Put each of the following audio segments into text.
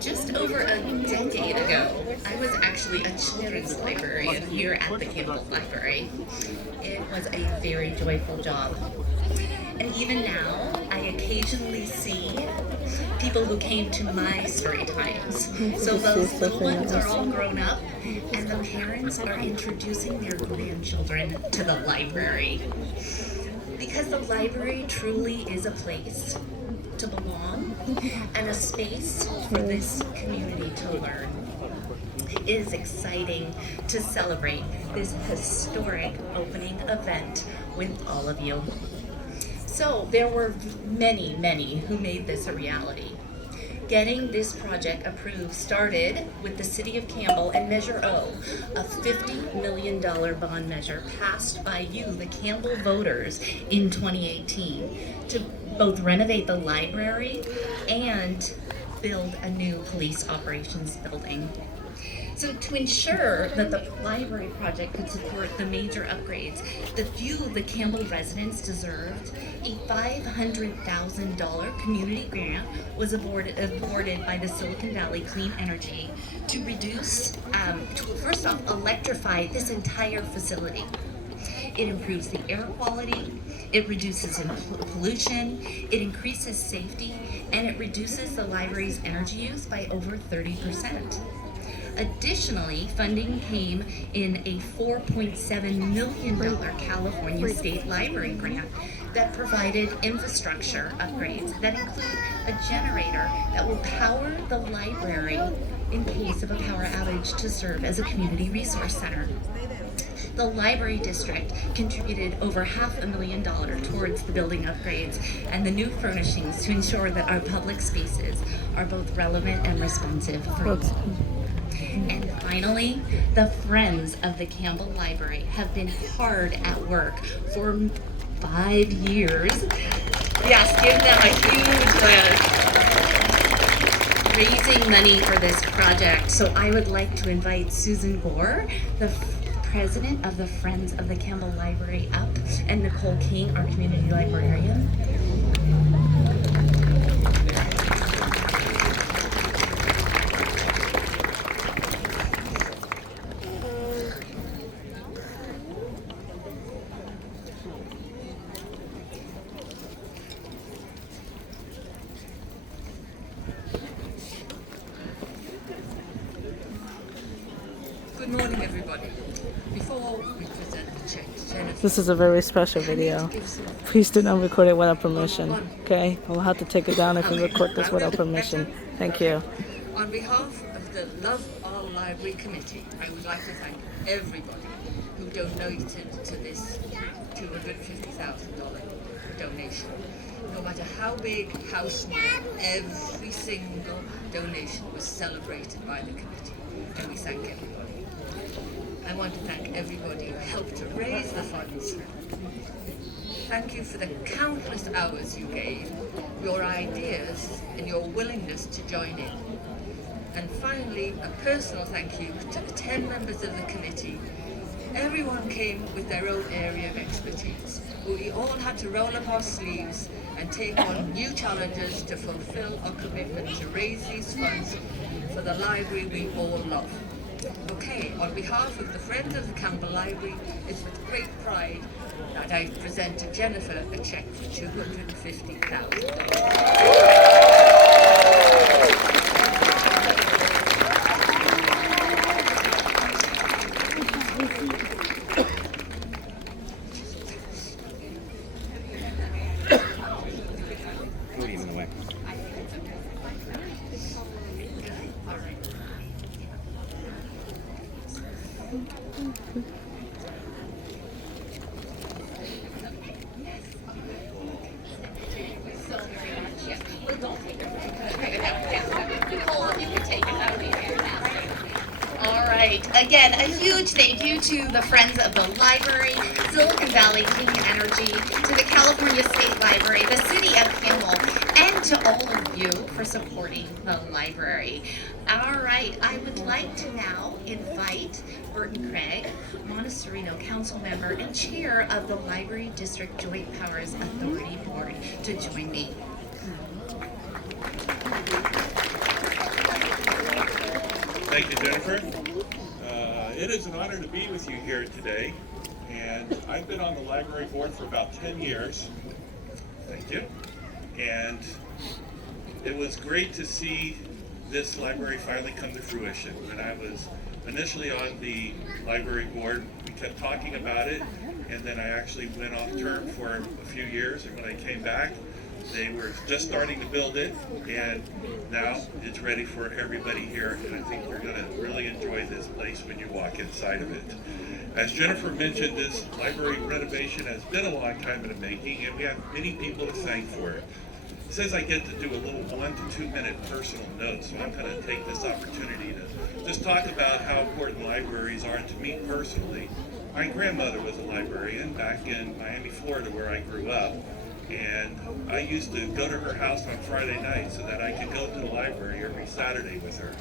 Just over a decade ago, I was actually a children's librarian here at the Campbell Library. It was a very joyful job. And even now, I occasionally see people who came to my story times. So those little ones are all grown up, and the parents are introducing their grandchildren to the library. Because the library truly is a place to belong and a space for this community to learn. It is exciting to celebrate this historic opening event with all of you. So there were many who made this a reality. Getting this project approved started with the City of Campbell and Measure O, a $50 million bond measure passed by you, the Campbell voters, in 2018 to both renovate the library and build a new police operations building. So to ensure that the library project could support the major upgrades that you, the Campbell residents, deserved, a $500,000 community grant was awarded by the Silicon Valley Clean Energy to reduce, first off, electrify this entire facility. It improves the air quality, it reduces pollution, it increases safety, and it reduces the library's energy use by over 30%. Additionally, funding came in a $4.7 million California State Library grant that provided infrastructure upgrades that include a generator that will power the library in case of a power outage to serve as a community resource center. The library district contributed over $500,000 towards the building upgrades and the new furnishings to ensure that our public spaces are both relevant and responsive for all. And finally, the Friends of the Campbell Library have been hard at work for 5 years. Yes, give them a huge list. Raising money for this project. So I would like to invite Susan Gore, the president of the Friends of the Campbell Library, up, and Nicole King, our community librarian. Good morning, everybody. Before we present the check to Jennifer, This is a very special video. Please do not record it without permission, okay? I'll have to take it down if you record this without permission. Thank you. on behalf of the Love Our Library Committee, I would like to thank everybody who donated to this $250,000 donation. No matter how big, how small, every single donation was celebrated by the committee, and we thank everybody. I want to thank everybody who helped to raise the funds. Thank you for the countless hours you gave, your ideas, and your willingness to join in. And finally, a personal thank you to the 10 members of the committee. Everyone came with their own area of expertise, but we all had to roll up our sleeves and take on new challenges to fulfill our commitment to raise these funds for the library we all love. Okay, on behalf of the Friends of the Campbell Library, it's with great pride that I present to Jennifer a cheque for $250,000. Again, a huge thank you to the Friends of the Library, Silicon Valley Clean Energy, to the California State Library, the City of Campbell, and to all of you for supporting the library. All right, I would like to now invite Burton Craig, Montecito Council Member and Chair of the Library District Joint Powers Authority Board, to join me. Thank you, Jennifer. It is an honor to be with you here today, and I've been on the library board for about 10 years. Thank you. And it was great to see this library finally come to fruition. When I was initially on the library board, we kept talking about it, and then I actually went off term for a few years, and when I came back, they were just starting to build it, and now it's ready for everybody here, and I think you're going to really enjoy this place when you walk inside of it. As Jennifer mentioned, this library renovation has been a long time in the making, and we have many people to thank for it. It says I get to do a little 1 to 2 minute personal note, so I'm going to take this opportunity to just talk about how important libraries are to me personally. My grandmother was a librarian back in Miami, Florida, where I grew up. And I used to go to her house on Friday night so that I could go to the library every Saturday with her.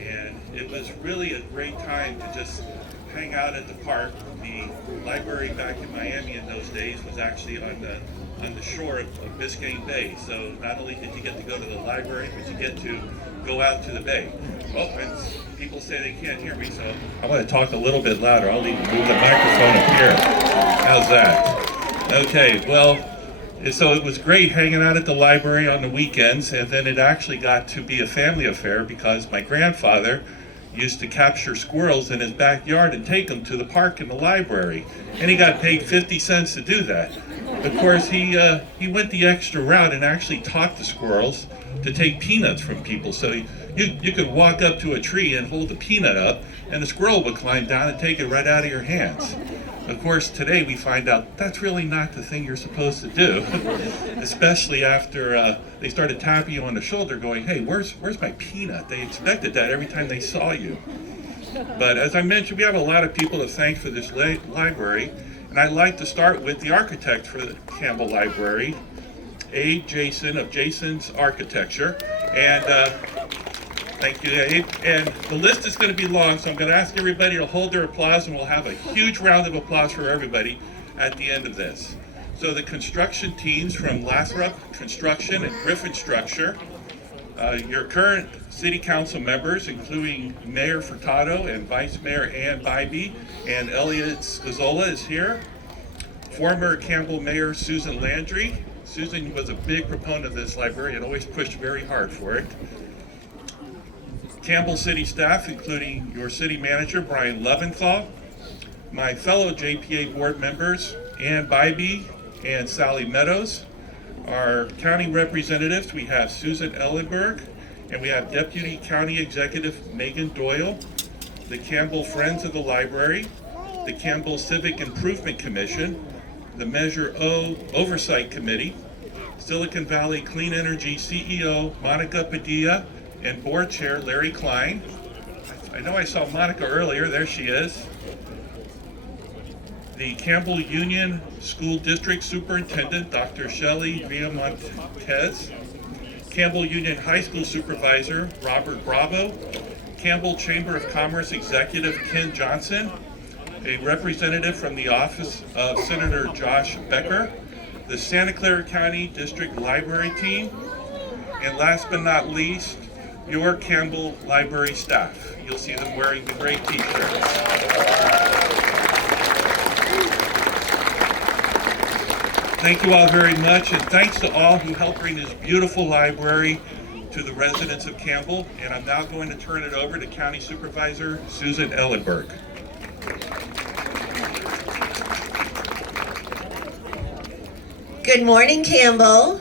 And it was really a great time to just hang out at the park. The library back in Miami in those days was actually on the shore of Biscayne Bay. So not only did you get to go to the library, but you get to go out to the bay. Oh, and people say they can't hear me, so I want to talk a little bit louder. I'll even move the microphone up here. How's that? Okay, well, so it was great hanging out at the library on the weekends, and then it actually got to be a family affair because my grandfather used to capture squirrels in his backyard and take them to the park and the library, and he got paid 50 cents to do that. Of course, he went the extra route and actually taught the squirrels to take peanuts from people. So you could walk up to a tree and hold the peanut up, and the squirrel would climb down and take it right out of your hands. Of course, today we find out that's really not the thing you're supposed to do, especially after they started tapping you on the shoulder going, hey, where's my peanut? They expected that every time they saw you. But as I mentioned, we have a lot of people to thank for this library, and I'd like to start with the architect for the Campbell Library, Abe Jason of Jason's Architecture. And thank you, Abe. And the list is going to be long, so I'm going to ask everybody to hold their applause, and we'll have a huge round of applause for everybody at the end of this. So the construction teams from Lathrop Construction and Griffin Structure, your current city council members, including Mayor Furtado and Vice Mayor Ann Bybee, and Elliot Scazola is here. Former Campbell Mayor Susan Landry. Susan was a big proponent of this library and always pushed very hard for it. Campbell City staff, including your city manager, Brian Leventhal, my fellow JPA board members, Ann Bybee and Sally Meadows, our county representatives, we have Susan Ellenberg, and we have Deputy County Executive Megan Doyle, the Campbell Friends of the Library, the Campbell Civic Improvement Commission, the Measure O Oversight Committee, Silicon Valley Clean Energy CEO Monica Padilla, and Board Chair Larry Klein. I know I saw Monica earlier, there she is. The Campbell Union School District Superintendent, Dr. Shelley Villamontez. Campbell Union High School Supervisor, Robert Bravo. Campbell Chamber of Commerce Executive, Ken Johnson. A representative from the office of Senator Josh Becker. The Santa Clara County District Library team. And last but not least, your Campbell Library staff. You'll see them wearing the great t-shirts. Thank you all very much, and thanks to all who helped bring this beautiful library to the residents of Campbell. And I'm now going to turn it over to County Supervisor Susan Ellenberg. Good morning, Campbell.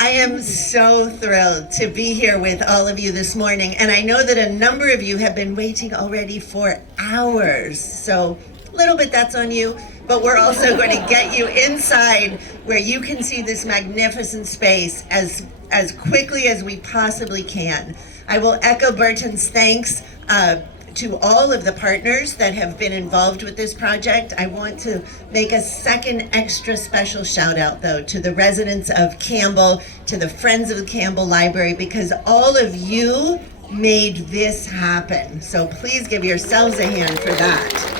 I am so thrilled to be here with all of you this morning, and I know that a number of you have been waiting already for hours, so a little bit that's on you, but we're also going to get you inside where you can see this magnificent space as quickly as we possibly can. I will echo Burton's thanks to all of the partners that have been involved with this project. I want to make a second extra special shout out though to the residents of Campbell, to the Friends of the Campbell Library, because all of you made this happen. So please give yourselves a hand for that.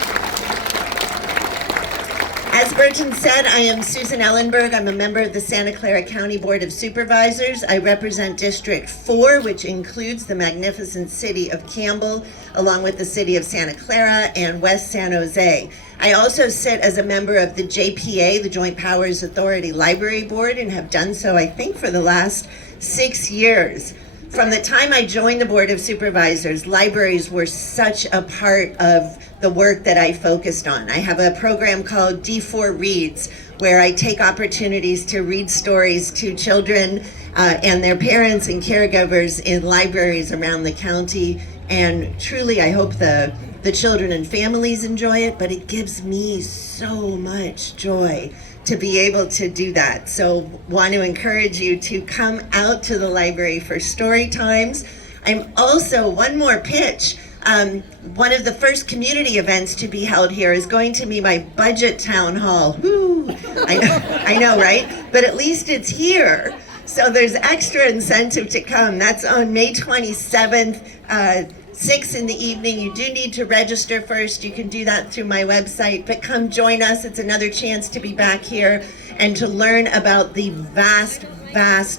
As Burton said, I am Susan Ellenberg. I'm a member of the Santa Clara County Board of Supervisors. I represent District 4, which includes the magnificent city of Campbell, along with the city of Santa Clara and West San Jose. I also sit as a member of the JPA, the Joint Powers Authority Library Board, and have done so, I think, for the last 6 years. From the time I joined the Board of Supervisors, libraries were such a part of the work that I focused on. I have a program called D4 Reads, where I take opportunities to read stories to children and their parents and caregivers in libraries around the county. And truly, I hope the children and families enjoy it, but it gives me so much joy to be able to do that. So want to encourage you to come out to the library for story times. I'm also, one more pitch, one of the first community events to be held here is going to be my budget town hall. Woo! I know, right? But at least it's here. So there's extra incentive to come. That's on May 27th, 6 in the evening. You do need to register first. You can do that through my website, but come join us. It's another chance to be back here and to learn about the vast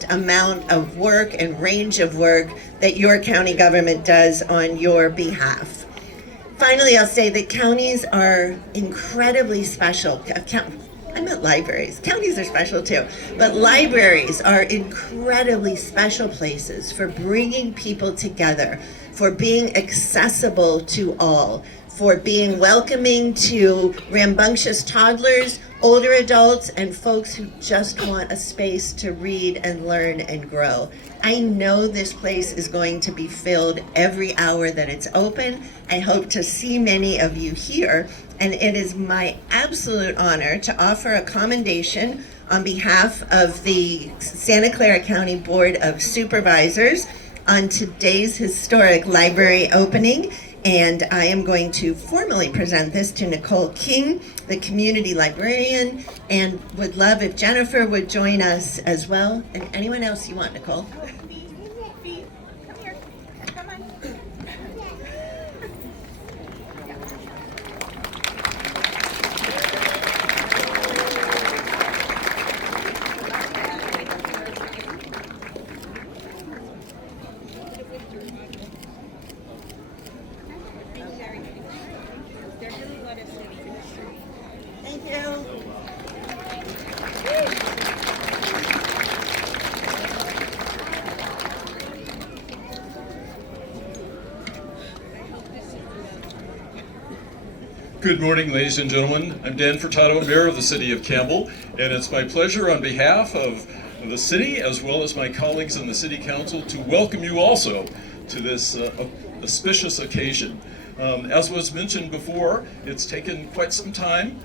amount of work and range of work that your county government does on your behalf. Finally, I'll say that counties are incredibly special. I meant libraries. Counties are special too, but libraries are incredibly special places for bringing people together, for being accessible to all, for being welcoming to rambunctious toddlers, older adults, and folks who just want a space to read and learn and grow. I know this place is going to be filled every hour that it's open. I hope to see many of you here, and it is my absolute honor to offer a commendation on behalf of the Santa Clara County Board of Supervisors on today's historic library opening. And I am going to formally present this to Nicole King, the community librarian, and would love if Jennifer would join us as well. And anyone else you want, Nicole? Thank you. Good morning, ladies and gentlemen. I'm Dan Furtado, Mayor of the City of Campbell, and it's my pleasure on behalf of the city as well as my colleagues in the City Council to welcome you also to this auspicious occasion. As was mentioned before, it's taken quite some time.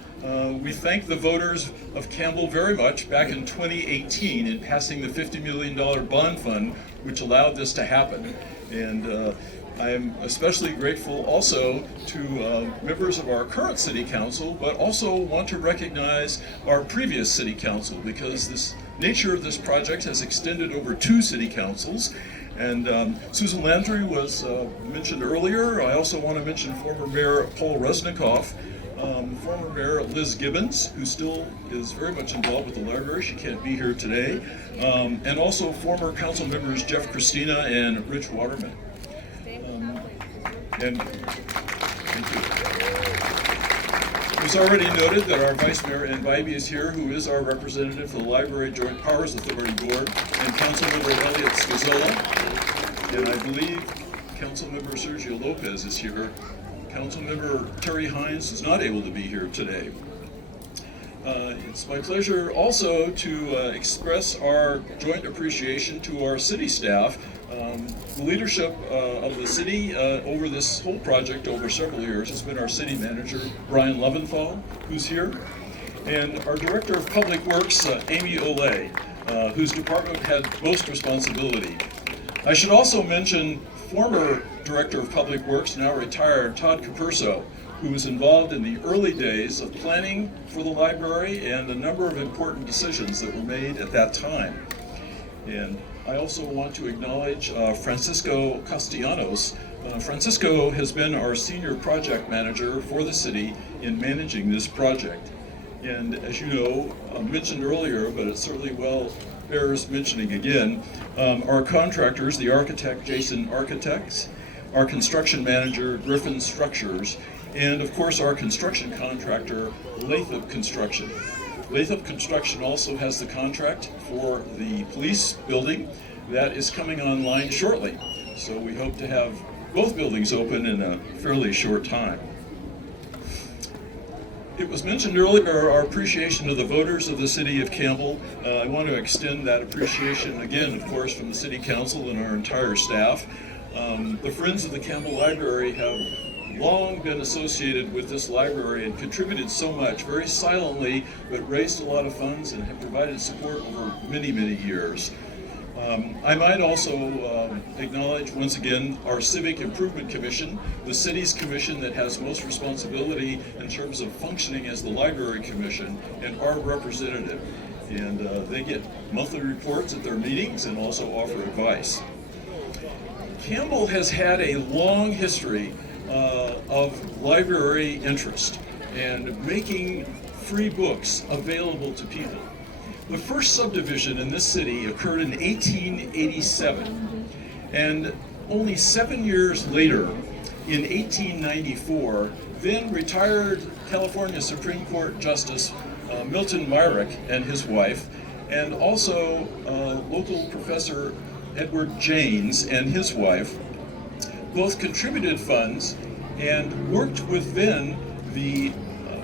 We thank the voters of Campbell very much back in 2018 in passing the $50 million bond fund, which allowed this to happen. And I am especially grateful also to members of our current City Council, but also want to recognize our previous City Council, because this nature of this project has extended over 2 City Councils. And Susan Landry was mentioned earlier. I also want to mention former Mayor Paul Resnikoff, former Mayor Liz Gibbons, who still is very much involved with the library. She can't be here today. And also former council members Jeff Christina and Rich Waterman. And thank you. It was already noted that our Vice Mayor Ann Bybee is here, who is our representative for the Library Joint Powers Authority Board, and Councilmember Elliot Scazola. And I believe Councilmember Sergio Lopez is here. Councilmember Terry Hines is not able to be here today. It's my pleasure also to express our joint appreciation to our city staff. The leadership of the city over this whole project over several years has been our city manager, Brian Leventhal, who's here, and our Director of Public Works, Amy Olay, whose department had most responsibility. I should also mention former Director of Public Works, now retired, Todd Capurso, who was involved in the early days of planning for the library and a number of important decisions that were made at that time. And I also want to acknowledge Francisco Castellanos. Francisco has been our senior project manager for the city in managing this project. And as you know, mentioned earlier, but it certainly bears mentioning again, our contractors, the architect, Jason Architects, our construction manager, Griffin Structures, and of course our construction contractor, Lathrop Construction. Lathrop Construction also has the contract for the police building that is coming online shortly. So we hope to have both buildings open in a fairly short time. It was mentioned earlier our appreciation of the voters of the City of Campbell. I want to extend that appreciation again, of course, from the City Council and our entire staff. The Friends of the Campbell Library have long been associated with this library and contributed so much, very silently, but raised a lot of funds and have provided support over many, many years. I might also acknowledge once again our Civic Improvement Commission, the city's commission that has most responsibility in terms of functioning as the library commission, and our representative. And they get monthly reports at their meetings and also offer advice. Campbell has had a long history of library interest and making free books available to people. The first subdivision in this city occurred in 1887, and only 7 years later, in 1894, then retired California Supreme Court Justice Milton Myrick and his wife, and also local professor Edward Janes and his wife, both contributed funds and worked with then the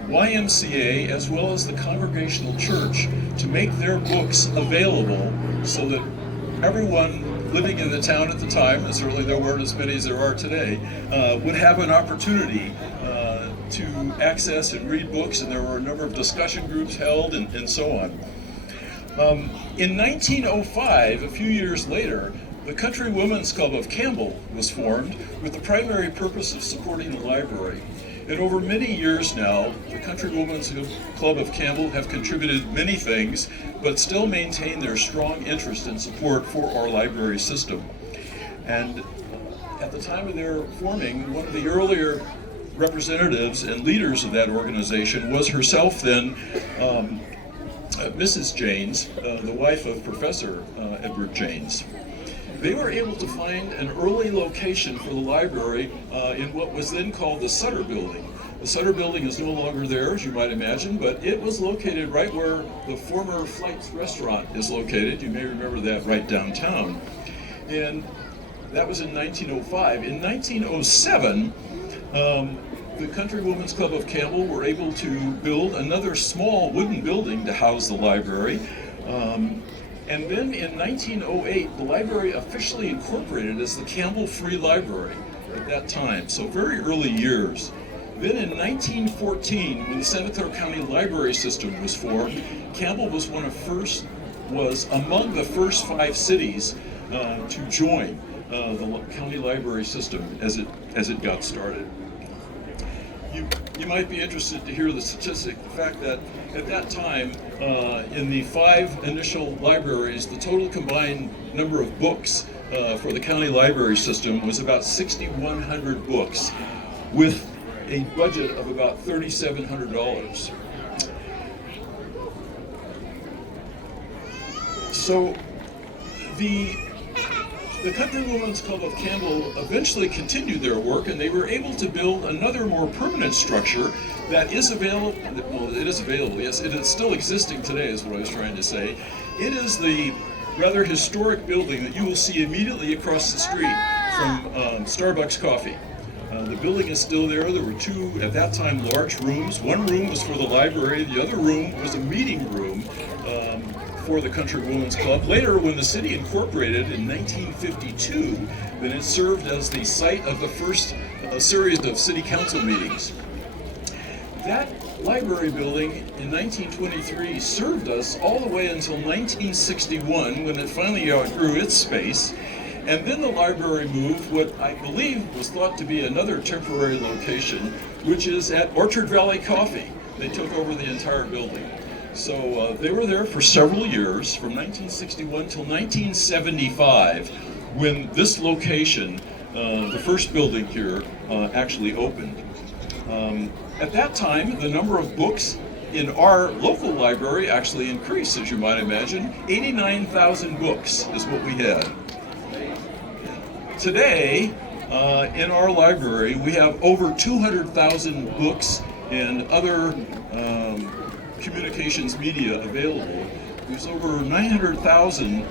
YMCA as well as the Congregational Church to make their books available so that everyone living in the town at the time, and certainly there weren't as many as there are today, would have an opportunity to access and read books, and there were a number of discussion groups held and so on. In 1905, a few years later, the Country Women's Club of Campbell was formed with the primary purpose of supporting the library. And over many years now, the Country Women's Club of Campbell have contributed many things, but still maintain their strong interest and support for our library system. And at the time of their forming, one of the earlier representatives and leaders of that organization was herself then Mrs. Janes, the wife of Professor Edward Janes. They were able to find an early location for the library in what was then called the Sutter Building. The Sutter Building is no longer there, as you might imagine, but it was located right where the former Flight's restaurant is located. You may remember that right downtown. And that was in 1905. In 1907, the Country Women's Club of Campbell were able to build another small wooden building to house the library. And then in 1908, the library officially incorporated as the Campbell Free Library at that time, so very early years. Then in 1914, when the Santa Clara County Library System was formed, Campbell was among the first 5 cities to join the county library system as it got started. You might be interested to hear the statistic, the fact that at that time, in the 5 initial libraries, the total combined number of books for the county library system was about 6,100 books, with a budget of about $3,700. So the Country Women's Club of Campbell eventually continued their work, and they were able to build another more permanent structure that is available. Well, it is available, yes, it is still existing today is what I was trying to say. It is the rather historic building that you will see immediately across the street from Starbucks Coffee. The building is still there. There were 2, at that time, large rooms. One room was for the library. The other room was a meeting room for the Country Women's Club. Later, when the city incorporated in 1952, then it served as the site of the first series of city council meetings. That library building in 1923 served us all the way until 1961, when it finally outgrew its space. And then the library moved what I believe was thought to be another temporary location, which is at Orchard Valley Coffee. They took over the entire building. So they were there for several years, from 1961 till 1975, when this location, the first building here, actually opened. At that time, the number of books in our local library actually increased, as you might imagine. 89,000 books is what we had. Today, in our library, we have over 200,000 books and other communications media available. There's over 900,000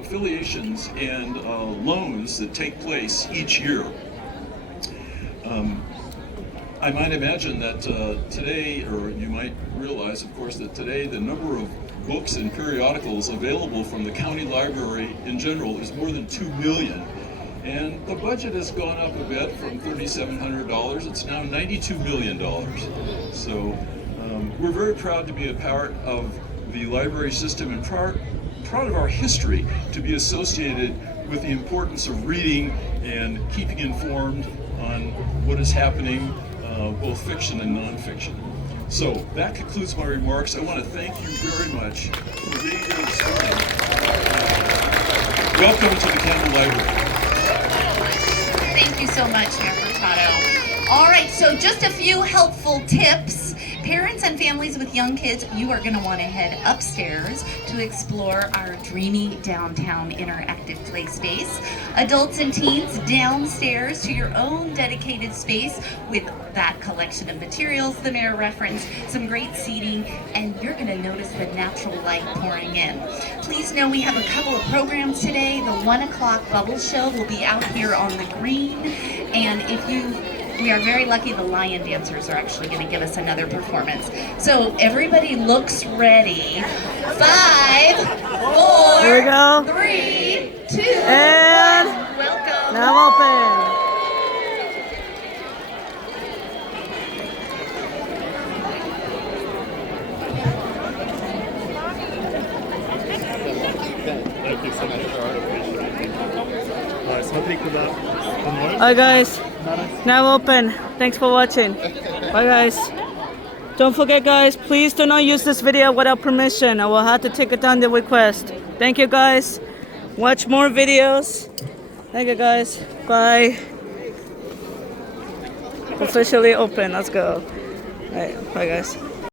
affiliations and loans that take place each year. I might imagine that today, or you might realize, of course, that today the number of books and periodicals available from the county library in general is more than 2 million. And the budget has gone up a bit from $3,700. It's now $92 million. So we're very proud to be a part of the library system and proud of our history to be associated with the importance of reading and keeping informed on what is happening, both fiction and nonfiction. So that concludes my remarks. I want to thank you very much for being here this morning. Welcome to the Campbell Library. Thank you so much, Mayor Furtado. All right, so just a few helpful tips. Parents and families with young kids, you are going to want to head upstairs to explore our dreamy downtown interactive play space. Adults and teens, downstairs to your own dedicated space with that collection of materials the mayor referenced, some great seating, and you're going to notice the natural light pouring in. Please know we have a couple of programs today. The 1 o'clock bubble show will be out here on the green, and we are very lucky the lion dancers are actually going to give us another performance. So everybody looks ready. 5, 4, Here we go. 3, 2, And 1. Welcome. now open. Thank you so much, смотри, куда. Hi guys, now open. Thanks for watching. Bye guys. Don't forget guys, please do not use this video without permission. I will have to take it down the request. Thank you guys. Watch more videos. Thank you guys. Bye. Officially open. Let's go. All right. Bye guys.